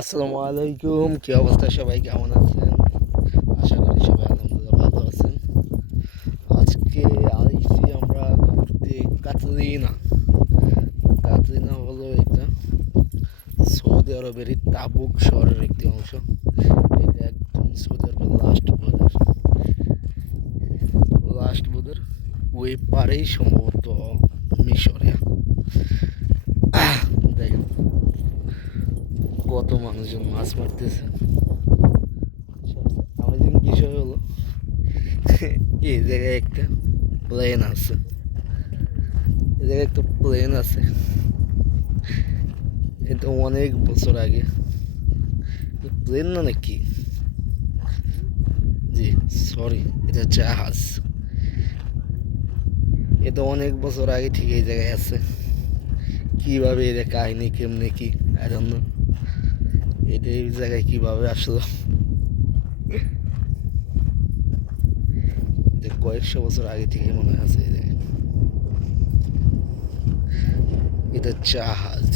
আসসালামু আলাইকুম, কি অবস্থা? সবাই কেমন আছেন? আশা করি সবাই আলহামদুলিল্লাহ ভালো আছেন। আজকে আইছি আমরা ঘুরতে কাতরিনা। কাতরিনা হলো এটা সৌদি আরবের তাবুক শহরের একটি অংশ। এটা একদম সৌদি আরবের লাস্ট বোর্ডার ওই পারেই সম্ভবত মিশরে। দেখেন কত মানুষজন মাছ মারতেছে। আমাদের বিষয় হলো এই জায়গায় একটা প্লেন আছে, এই জায়গায় একটা প্লেন আছে। এটা অনেক বছর আগে, প্লেন না নাকি, জি সরি, এটা জাহাজ। এটা অনেক বছর আগে ঠিক এই জায়গায় আছে। কিভাবে এটা কাহিনী কেমনে কি আই ডোন্ট নো, এটা এই জায়গায় কিভাবে আসলো। এটা কয়েকশো বছর আগে থেকে মনে আছে এই জায়গায়। এটা জাহাজ।